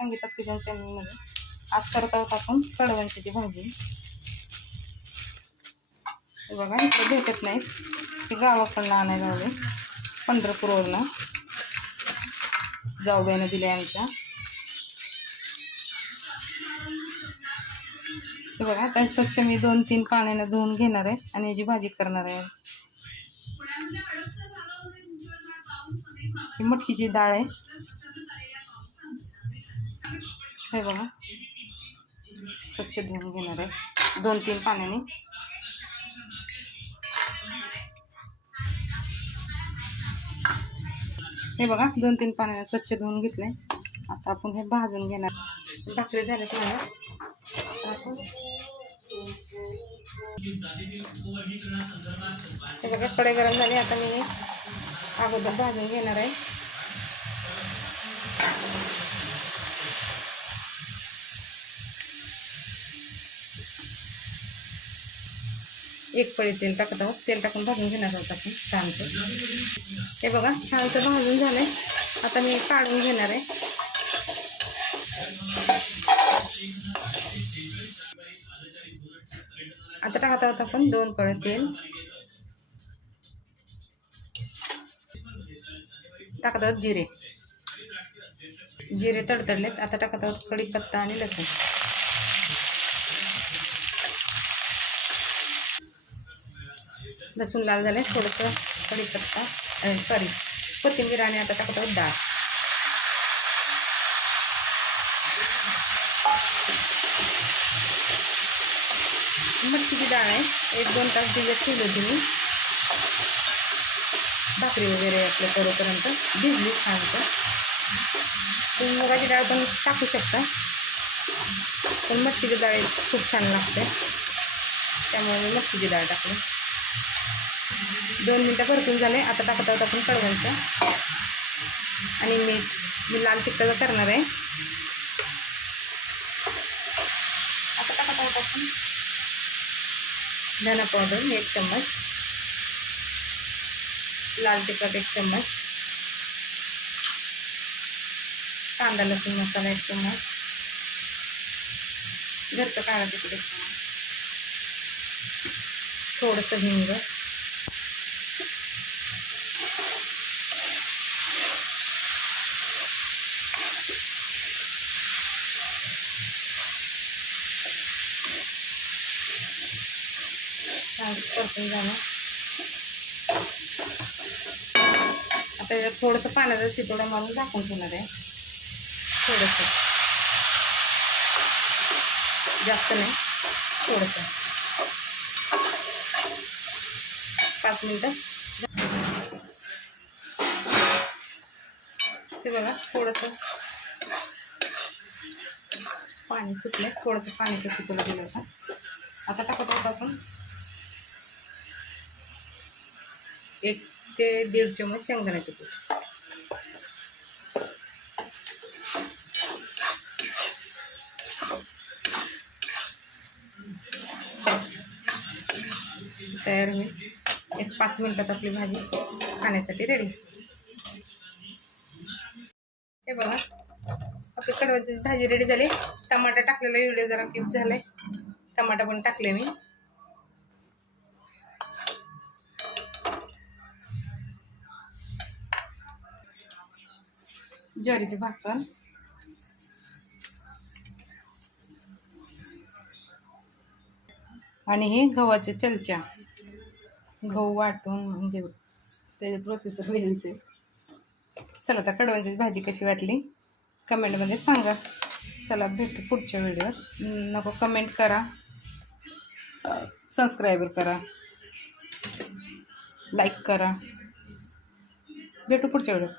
संगीताच kitchen चॅनलमध्ये आज करत आहोत आपण कडवंच्याची भाजी. बघा इकडे भेटत नाहीत. ते गावाकडनं आणायला लावले पंढरपूरवरनं. जाऊबाईनं दिले आमच्या. ते बघा आता स्वच्छ मी दोन तीन पाण्यानं धुवून घेणार आहे आणि याची भाजी करणार आहे. ही मटकीची डाळ आहे. हे बघा. स्वच्छ धुवून घेणार आहे. दोन तीन पाण्याने. हे बघा दोन तीन पाण्याने स्वच्छ धुवून घेतले आता आपण हे भाजून घेणार. भाकरी झाले तुम्हाला आपण हे बघा कडे गरम झाले. आता मी अगोदर भाजून घेणार आहे. एक पळी तेल टाकत आहोत. तेल टाकून भाजून घेणार आहोत आपण छान हे बघा छानसं भाजून झालंय. आता मी काढून घेणार आहे. आता टाकत आहोत आपण दोन पळे तेल. टाकत आहोत जिरे. जिरे तडतडलेत. आता टाकत आहोत कढीपत्ता आणि लसूण. लसूण लाल झाले थोडंसं कढीपत्ता सॉरी कोथिंबीर आणि आता टाकत आहोत डाळ. मटकीची डाळ आहे. एक दोन तास भिजत ठेवली होती मी. भाकरी वगैरे आपल्या करोपर्यंत भिजली छान तर तुम्ही मुगाची डाळ पण टाकू शकता. पण मटकीची डाळ खूप छान लागते. त्यामुळे मी मटकीची डाळ टाकली. दोन मिनटं परतून झाले. आता टाकत आहोत आपण कळवायचं आणि मीठ मी लाल तिखटाचं करणार आहे. आता टाकत आहोत आपण धना पावडर एक चम्मच. लाल तिखट एक चम्मच. कांदा लसूण मसाला एक चम्मच. घरचं काळा तिखट एक चम्मच. थोडंसं हिंग. परतून जाणं आता थोडंसं पाण्याचा शितोडा मारून झाकून ठेवणार आहे. थोडंसं. जास्त नाही थोडंसं. पाच मिनटं. ते बघा थोडंसं. पाणी सुटलं थोडंसं पाण्याचं शितोडा दिलं होतं. आता टाकत आहोत आपण. एक ते दीड चमच शेंगदाण्याचे पीठ. तयार होईल एक पाच मिनटात आपली भाजी खाण्यासाठी रेडी हे बघा. आपली कडवाची भाजी रेडी झाली टमाटा टाकलेला व्हिडिओ जरा किप झालाय. टमाटा पण टाकले मी. ज्वारीची भाकर. आणि हे गव्हाच्या चलच्या. गहू वाटून म्हणजे त्याचे प्रोसेसर वेगळीच आहे. चला आता कडवांची भाजी कशी वाटली? कमेंटमध्ये सांगा. चला भेटू पुढच्या व्हिडिओवर नको कमेंट करा. सबस्क्राईबर करा. लाईक करा. भेटू पुढच्या व्हिडिओ